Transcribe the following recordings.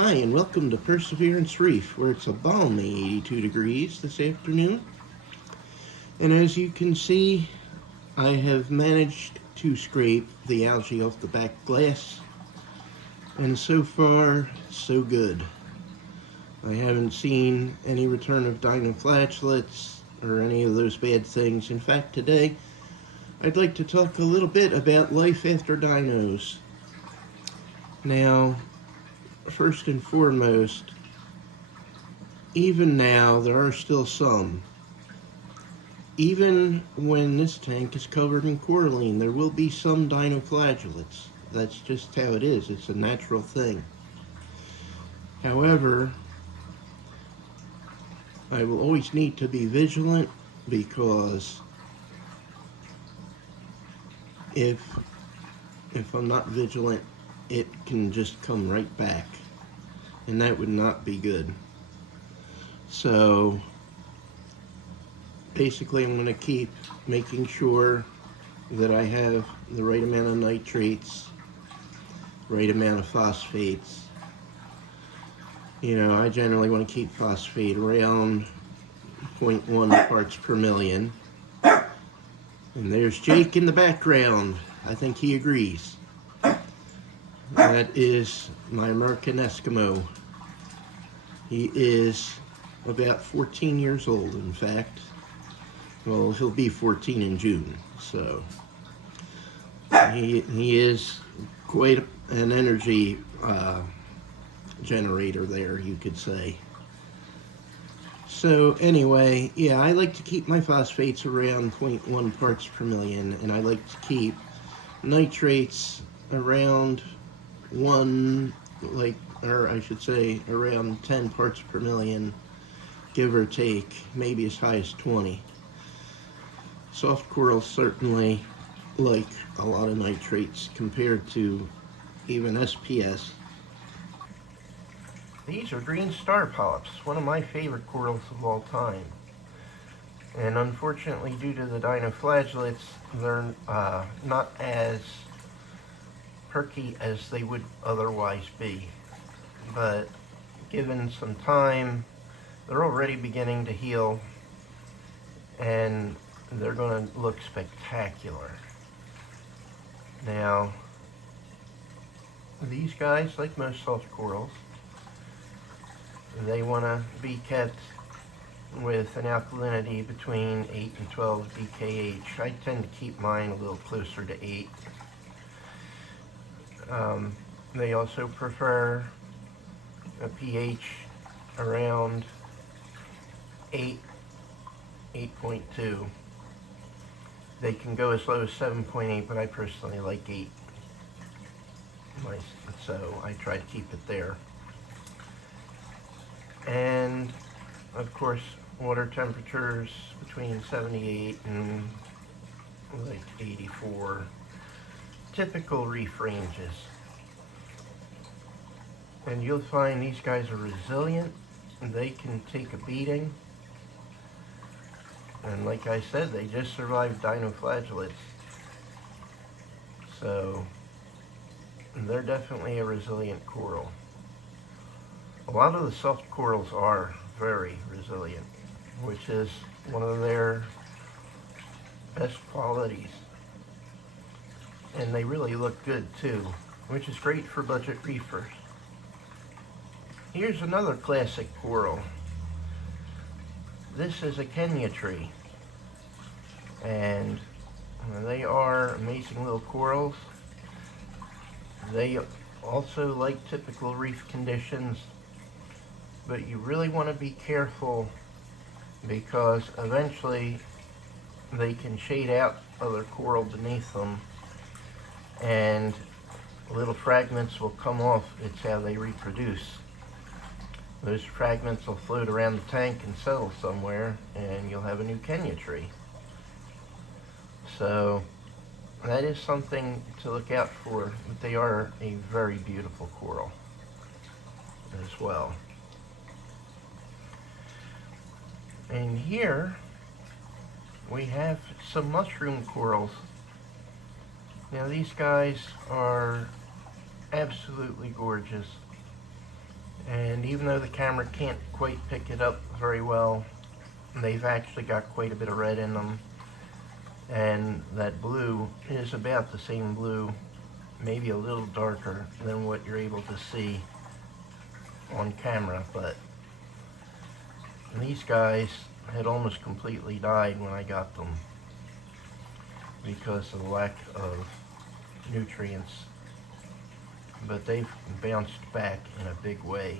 Hi, and welcome to Perseverance Reef, where it's a balmy 82 degrees this afternoon. And as you can see, I have managed to scrape the algae off the back glass, and so far, so good. I haven't seen any return of dinoflagellates or any of those bad things. In fact, today, I'd like to talk a little bit about life after dinos. Now, first and foremost, even now, there are still some. Even when this tank is covered in coralline, there will be some dinoflagellates. That's just how it is. It's a natural thing. However, I will always need to be vigilant because if I'm not vigilant, it can just come right back, and that would not be good. So basically, I'm going to keep making sure that I have the right amount of nitrates, right amount of phosphates. I generally want to keep phosphate around 0.1 parts per million. And there's Jake in the background. I think he agrees. That is my American Eskimo. He is about 14 years old, in fact. Well, he'll be 14 in June, so he is quite an energy generator there, you could say. So anyway, yeah, I like to keep my phosphates around 0.1 parts per million, and I like to keep nitrates around around 10 parts per million, give or take, maybe as high as 20. Soft corals certainly like a lot of nitrates compared to even SPS. These are green star polyps, one of my favorite corals of all time. And unfortunately, due to the dinoflagellates, they're not as perky as they would otherwise be. But given some time, they're already beginning to heal, and they're going to look spectacular. Now, these guys, like most soft corals, they want to be kept with an alkalinity between 8 and 12 DKH. I tend to keep mine a little closer to 8. They also prefer a pH around 8, 8.2. They can go as low as 7.8, but I personally like 8. So I try to keep it there. And of course, water temperatures between 78 and like 84. Typical reef ranges. And you'll find these guys are resilient, and they can take a beating. And like I said, they just survived dinoflagellates. So they're definitely a resilient coral. A lot of the soft corals are very resilient, which is one of their best qualities. And they really look good too, which is great for budget reefers. Here's another classic coral. This is a Kenya tree, and they are amazing little corals. They also like typical reef conditions, but you really want to be careful because eventually they can shade out other coral beneath them, and little fragments will come off. It's how they reproduce. Those fragments will float around the tank and settle somewhere, and you'll have a new Kenya tree. So that is something to look out for, but they are a very beautiful coral as well. And here we have some mushroom corals. Now these guys are absolutely gorgeous. And even though the camera can't quite pick it up very well, they've actually got quite a bit of red in them. And that blue is about the same blue, maybe a little darker than what you're able to see on camera. But these guys had almost completely died when I got them because of the lack of nutrients. But they've bounced back in a big way.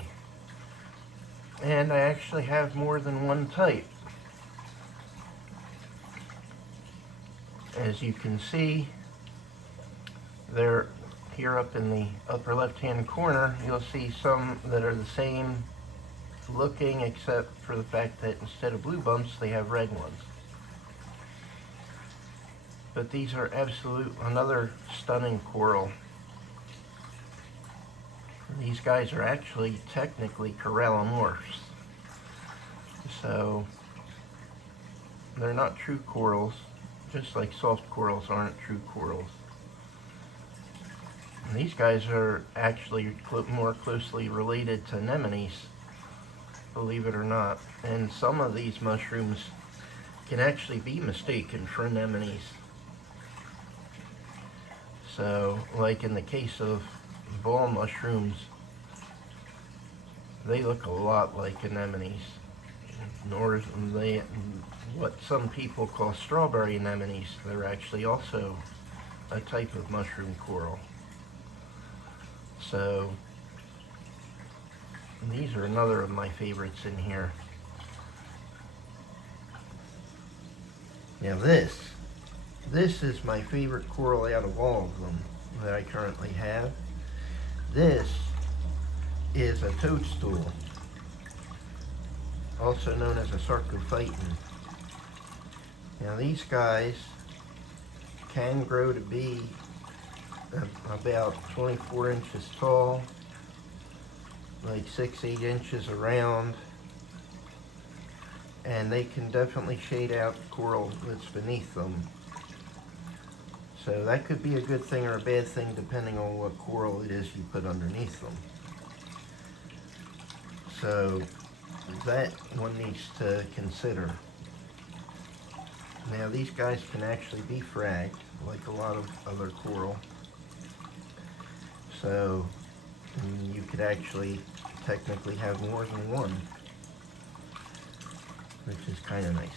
And I actually have more than one type. As you can see, they're here up in the upper left-hand corner. You'll see some that are the same looking, except for the fact that instead of blue bumps, they have red ones. But these are another stunning coral. These guys are actually technically corallimorphs. So they're not true corals, just like soft corals aren't true corals. And these guys are actually more closely related to anemones, believe it or not. And some of these mushrooms can actually be mistaken for anemones. So, like in the case of ball mushrooms, they look a lot like anemones. Nor they what some people call strawberry anemones. They're actually also a type of mushroom coral. So these are another of my favorites in here. Now this is my favorite coral out of all of them that I currently have. This is a toadstool, also known as a sarcophyton. Now these guys can grow to be about 24 inches tall, like 6-8 inches around, and they can definitely shade out the coral that's beneath them. So that could be a good thing or a bad thing depending on what coral it is you put underneath them. So that one needs to consider. Now these guys can actually be fragged like a lot of other coral. So you could actually technically have more than one, which is kind of nice.